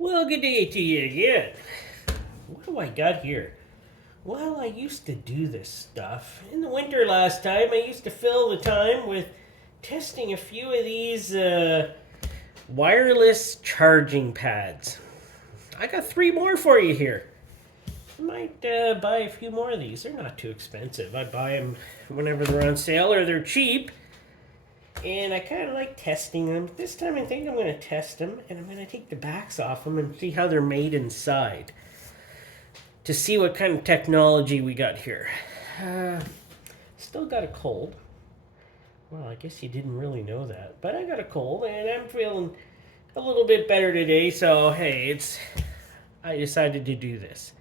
Well, good day to you again. What do I got here? Well, I used to do this stuff. In the winter last time, I used to fill the time with testing a few of these wireless charging pads. I got three more for you here. I might buy a few more of these. They're not too expensive. I buy them whenever they're on sale or they're cheap. And I kind of like testing them. This time I think I'm going to test them and I'm going to take the backs off them and see how they're made inside. To see what kind of technology we got here. Still got a cold. Well, I guess you didn't really know that. But I got a cold and I'm feeling a little bit better today. So, hey, I decided to do this.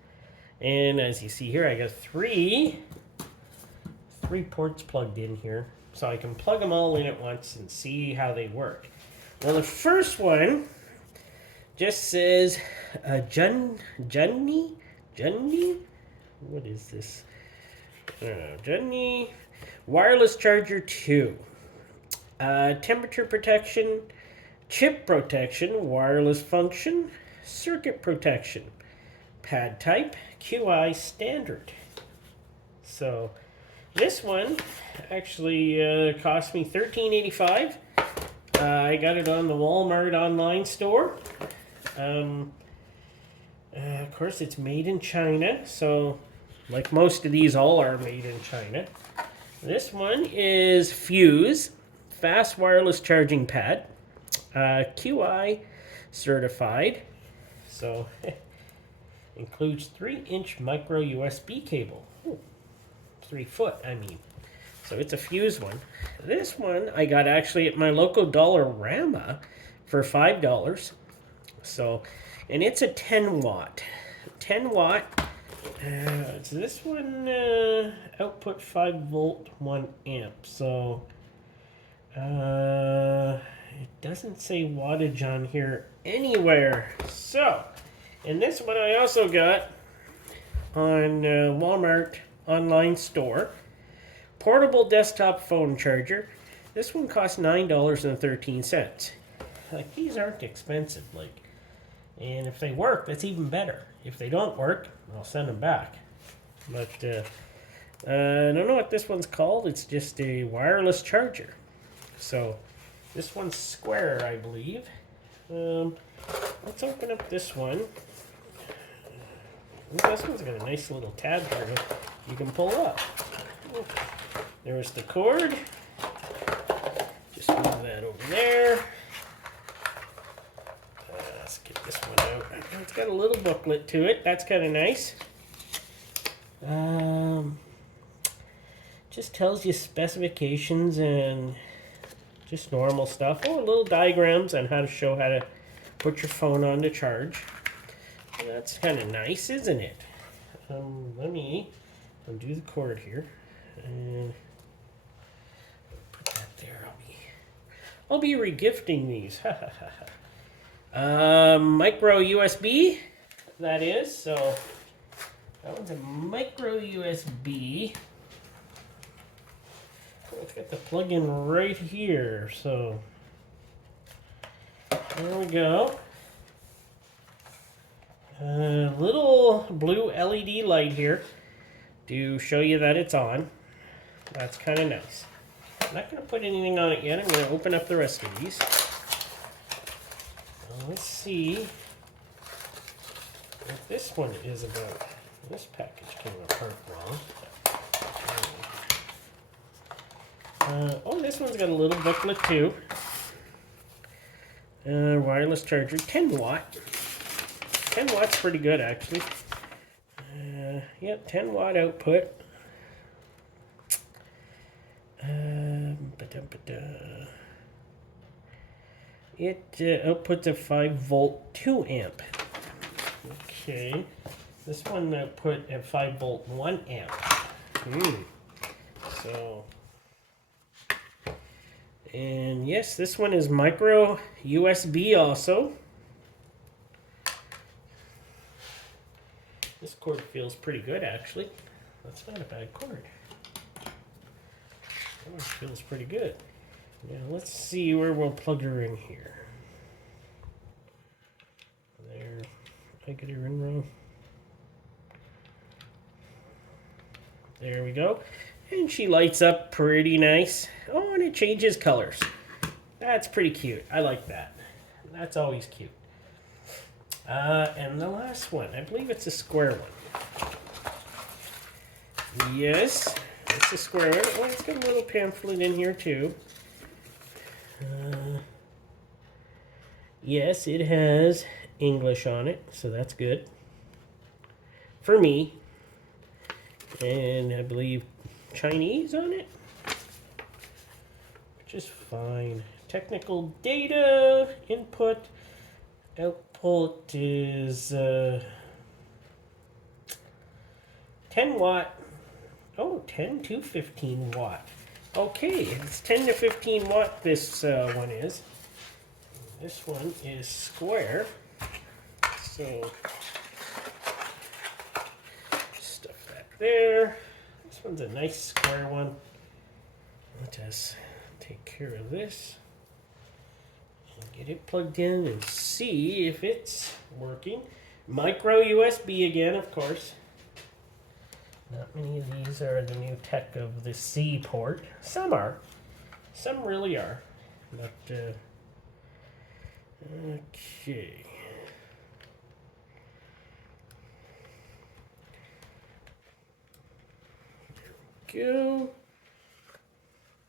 And as you see here, I got three ports plugged in here. So I can plug them all in at once and see how they work. Well, the first one just says Junni? What is this? Junni Wireless Charger 2. Temperature protection, chip protection, wireless function, circuit protection, pad type, QI standard. So this one actually cost me $13.85. I got it on the Walmart online store. Of course, it's made in China, so like most of these, all are made in China. This one is Fuse Fast Wireless Charging Pad, QI certified. So includes 3-inch micro USB cable. 3 foot, I mean. So it's a Fuse one. This one I got actually at my local Dollarama for $5. So, and it's a 10 watt. 10 watt. So this one output 5 volt, 1 amp. So it doesn't say wattage on here anywhere. So, and this one I also got on Walmart online store. Portable desktop phone charger. This one costs $9.13. Like, these aren't expensive, like, and if they work, that's even better. If they don't work, I'll send them back. But I don't know what this one's called. It's just a wireless charger. So this one's square, I believe. Let's open up this one. This one's got a nice little tab here you can pull up. There's the cord. Just move that over there. Let's get this one out. It's got a little booklet to it. That's kind of nice. Just tells you specifications and just normal stuff. Oh, little diagrams on how to put your phone on to charge. And that's kind of nice, isn't it? Let me undo the cord here and put that there. I'll be regifting these. Micro USB, that is. So that one's a micro USB. It's got the plug-in right here. So there we go. Little blue LED light here to show you that it's on. That's kind of nice. I'm not going to put anything on it yet. I'm going to open up the rest of these. Let's see what this one is about. This package came apart wrong. Oh, this one's got a little booklet too. Wireless charger, 10 watt. 10 watts pretty good actually. Yep, 10 watt output. It outputs a 5 volt 2 amp. Okay, this one output at 5 volt 1 amp. So, and yes, this one is micro USB also. This cord feels pretty good actually. That's not a bad cord. That one feels pretty good. Now let's see where we'll plug her in here. There I get her in wrong. There we go. And she lights up pretty nice. Oh, and it changes colors. That's pretty cute. I like that. That's always cute. And the last one, I believe it's a square one. Yes, it's a square one. Oh, it's got a little pamphlet in here too. Yes, it has English on it, so that's good. For me. And I believe Chinese on it. Which is fine. Technical data input. Output is 10 watt. Oh, 10 to 15 watt. Okay, it's 10 to 15 watt this one is. This one is square. So, stuff that there. This one's a nice square one. Let us take care of this. And get it plugged in and see if it's working. Micro USB again, of course. Not many of these are the new tech of the C port. Some are. Some really are. But, okay. There we go.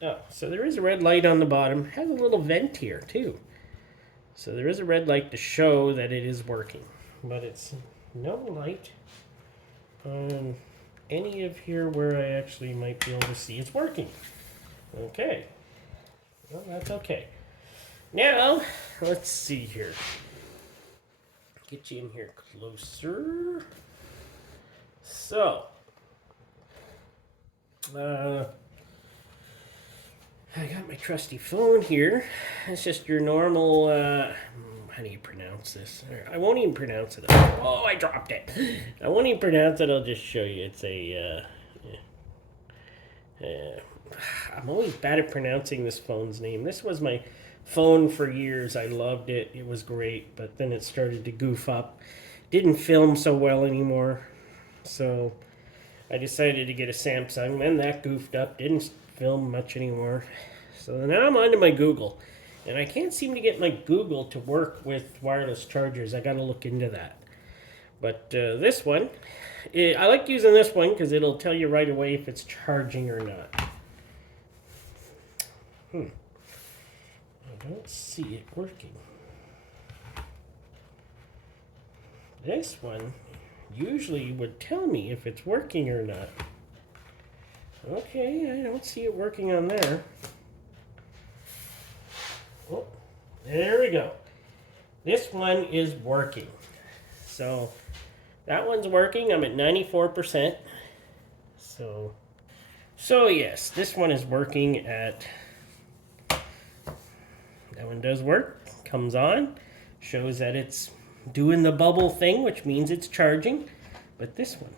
Oh, so there is a red light on the bottom. It has a little vent here, too. So there is a red light to show that it is working. But it's no light on any of here where I actually might be able to see it's working. Okay. Well, that's okay. Now, let's see here. Get you in here closer. So, I got my trusty phone here. It's just your normal, how do you pronounce this? I won't even pronounce it. Oh, I dropped it. I won't even pronounce it. I'll just show you. It's a, I'm always bad at pronouncing this phone's name. This was my phone for years. I loved it. It was great. But then it started to goof up. Didn't film so well anymore. So I decided to get a Samsung. Then that goofed up. Didn't film much anymore. So now I'm onto my Google. And I can't seem to get my Google to work with wireless chargers. I got to look into that. But this one, I like using this one because it'll tell you right away if it's charging or not. I don't see it working. This one usually would tell me if it's working or not. Okay, I don't see it working on there. Oh, there we go. This one is working. So that one's working. I'm at 94%. So yes, this one is working at, that one does work. Comes on, shows that it's doing the bubble thing, which means it's charging. But this one,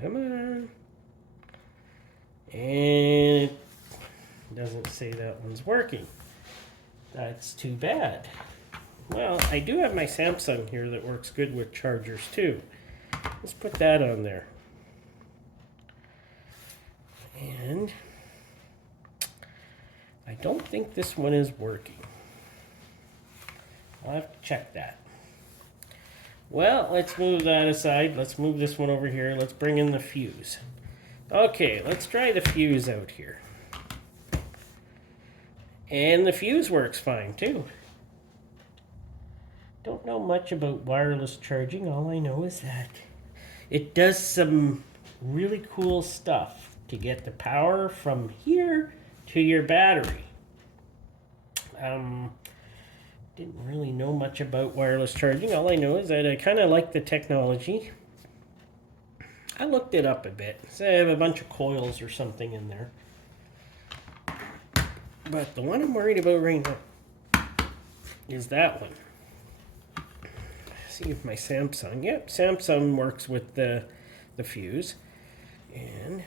come on. And it doesn't say that one's working. That's too bad. Well, I do have my Samsung here that works good with chargers too. Let's put that on there. And I don't think this one is working. I'll have to check that. Well, let's move that aside. Let's move this one over here. Let's bring in the fuse. Okay, let's try the fuse out here. And the fuse works fine too. Don't know much about wireless charging. All I know is that it does some really cool stuff to get the power from here to your battery. Didn't really know much about wireless charging. All I know is that I kind of like the technology. I looked it up a bit. So I have a bunch of coils or something in there. But the one I'm worried about right now is that one. See if my Samsung. Yep, Samsung works with the fuse. And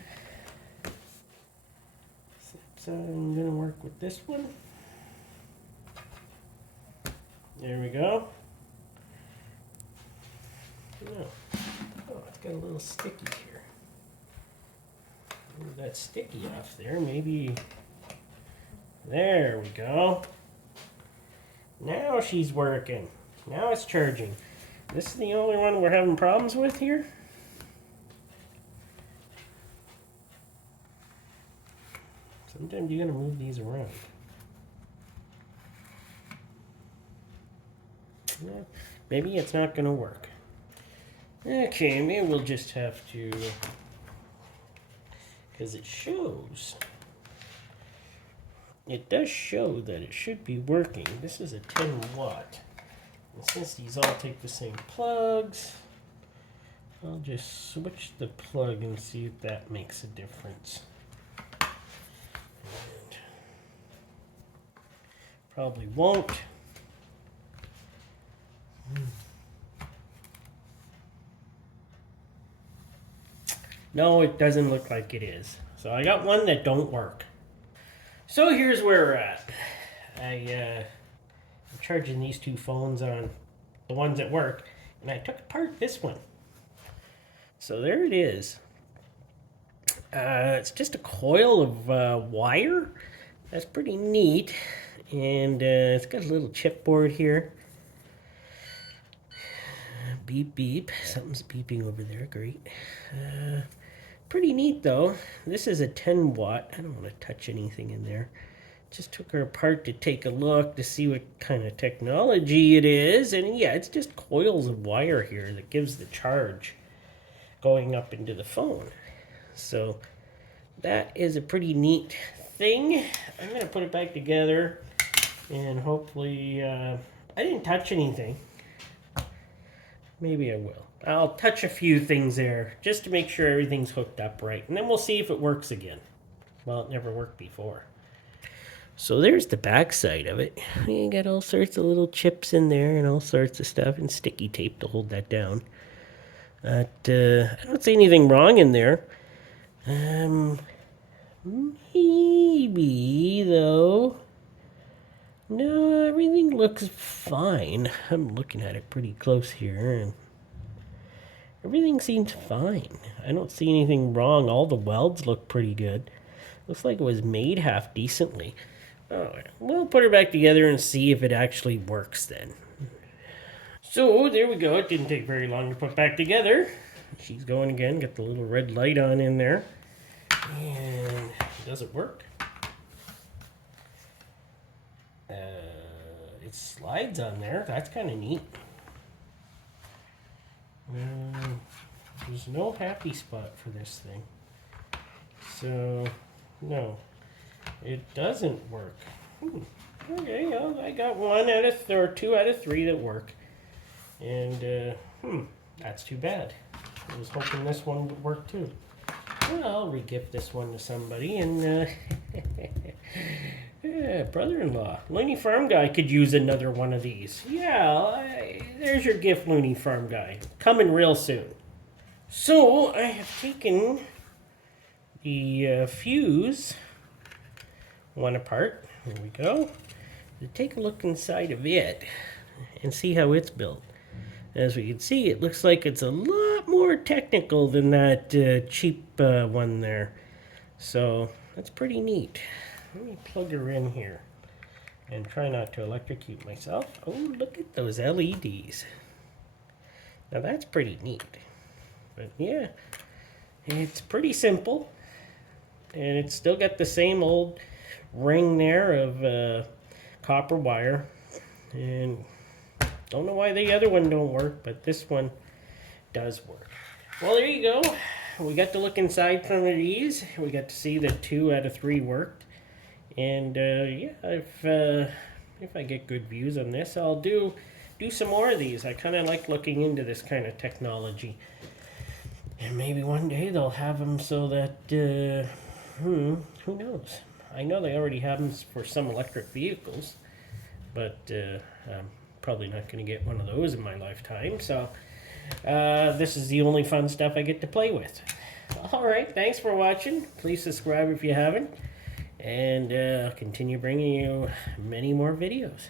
Samsung, I'm going to work with this one. There we go. Oh, it's got a little sticky here. Move that sticky off there. Maybe. There we go. Now she's working. Now it's charging. This is the only one we're having problems with here. Sometimes you gotta move these around. Yeah, maybe it's not gonna work. Okay, maybe we'll just have to, because it shows. It does show that it should be working. This is a 10 watt. And since these all take the same plugs, I'll just switch the plug and see if that makes a difference. And probably won't. No, it doesn't look like it is. So I got one that don't work. So here's where we're at. I'm charging these two phones on the ones that work, and I took apart this one. So there it is. It's just a coil of wire. That's pretty neat. And it's got a little chipboard here. Beep, beep. Something's beeping over there. Great. Pretty neat, though. This is a 10 watt. I don't want to touch anything in there. Just took her apart to take a look to see what kind of technology it is. And yeah, it's just coils of wire here that gives the charge going up into the phone. So that is a pretty neat thing. I'm going to put it back together and hopefully I didn't touch anything. Maybe I will. I'll touch a few things there just to make sure everything's hooked up right. And then we'll see if it works again. Well, it never worked before. So there's the back side of it. You got all sorts of little chips in there and all sorts of stuff and sticky tape to hold that down. But I don't see anything wrong in there. Maybe, though. No, everything looks fine. I'm looking at it pretty close here, and everything seems fine. I don't see anything wrong. All the welds look pretty good. Looks like it was made half decently. Oh, we'll put her back together and see if it actually works then. So, there we go. It didn't take very long to put back together. She's going again. Got the little red light on in there. And does it work? It slides on there. That's kind of neat. There's no happy spot for this thing. So, no. It doesn't work. Okay, well, I got 2 out of 3 that work. And, that's too bad. I was hoping this one would work too. Well, I'll re-gift this one to somebody, and yeah, brother-in-law. Looney Farm Guy could use another one of these. Yeah, there's your gift, Looney Farm Guy. Coming real soon. So, I have taken the fuse one apart. Here we go. To take a look inside of it and see how it's built. As we can see, it looks like it's a lot more technical than that cheap one there. So that's pretty neat. Let me plug her in here and try not to electrocute myself. Oh, look at those LEDs. Now that's pretty neat. But yeah, it's pretty simple. And it's still got the same old ring there of copper wire. And don't know why the other one don't work, but this one does work. Well, there you go. We got to look inside some of these. We got to see that 2 out of 3 worked. And yeah, if I get good views on this, I'll do some more of these. I kind of like looking into this kind of technology. And maybe one day they'll have them so that, who knows? I know they already have them for some electric vehicles, but I'm probably not going to get one of those in my lifetime. So this is the only fun stuff I get to play with. All right, thanks for watching. Please subscribe if you haven't, and I'll continue bringing you many more videos.